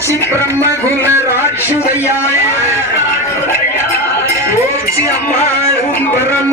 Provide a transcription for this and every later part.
ஓச்சி பிரம்மகுல ராட்சுதையாய ஓச்சி அம்மாளும் பரம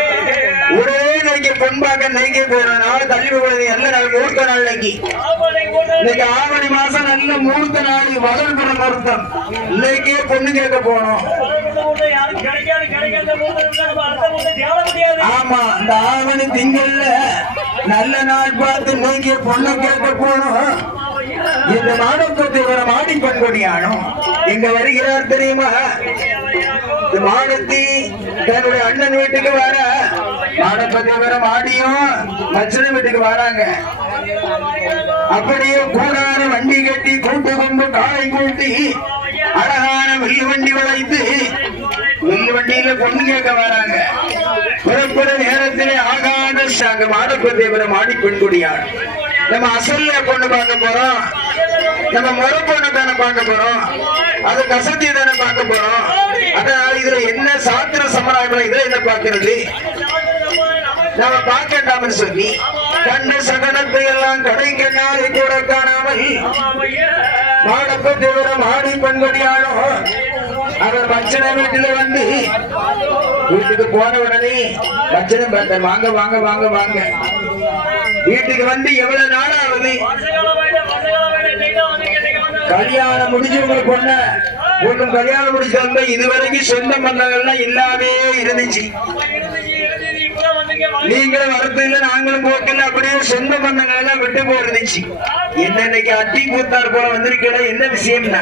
இன்னைக்கு பொன்பாக்க நெருங்கி போற நாள் கல்வி விடுறது நல்ல நாள் மூர்த்த நாள் இன்னைக்கு இன்னைக்கு ஆவணி மாசம் நல்ல மூர்த்த நாள் வளர் குண முகூர்த்தம் இன்னைக்கே பொண்ணு கேட்க போனோம். ஆமா இந்த ஆவணி திங்கள்ல நல்ல நாள் பார்த்து நீங்க பொண்ணு கேட்க போனோம். இந்த மாணவத்தை ஒரு மாடி பண்படியானோம் இங்க வருகிறார் தெரியுமா? மாடத்தி தன்னுடைய அண்ணன் வீட்டுக்கு வர மாடப்பத்தி வரும் ஆடியும் மச்சன வீட்டுக்கு வராங்க. அப்படியே கூடார வண்டி கட்டி கூட்டு கொண்டு காலை கூட்டி அழகான வில்லு வண்டி வளைத்து வில்லு வண்டியில பொண்ணு கேட்க வராங்க. புறப்பட நேரத்திலே ஆகாத அங்க மாடப்பதேவர மாடி பெண்குடியார். நம்ம அசல்ல பொண்ணு பார்க்க போறோம். நம்ம முறை பொண்ணு தானே பார்க்க போறோம். அது கசத்தி தானே பார்க்க போறோம். அதனால இதுல என்ன சாத்திர சமராயம் இதுல என்ன பார்க்கிறது? நாம பார்க்கண்டாம்னு சொல்லி கண்ட சகனத்தை எல்லாம் கடைங்க நாளை கூட காணாமல் மாடப்பட்டு தேவர மாடி பெண்கடியானோ அவர் பச்சனை வீட்டுல வந்து வீட்டுக்கு போன உடனே பச்சனை பார்த்தேன் வாங்க வாங்க வாங்க வாங்க. வீட்டுக்கு வந்து எவ்வளவு நாள் ஆகுது கல்யாணம் உங்களுக்கு பொண்ண ஒண்ணும் கல்யாணம் முடிச்சவங்க இதுவரைக்கும் சொந்த பந்தங்கள்லாம் இல்லாமே இருந்துச்சு. நீங்களும் வரது நாங்களும் போக்கல அப்படியே சொந்த பந்தங்கள் எல்லாம் விட்டு போயிருந்துச்சு என்ன இன்னைக்கு அட்டி கூத்தார் போல வந்திருக்கீங்க என்ன விஷயம்னா?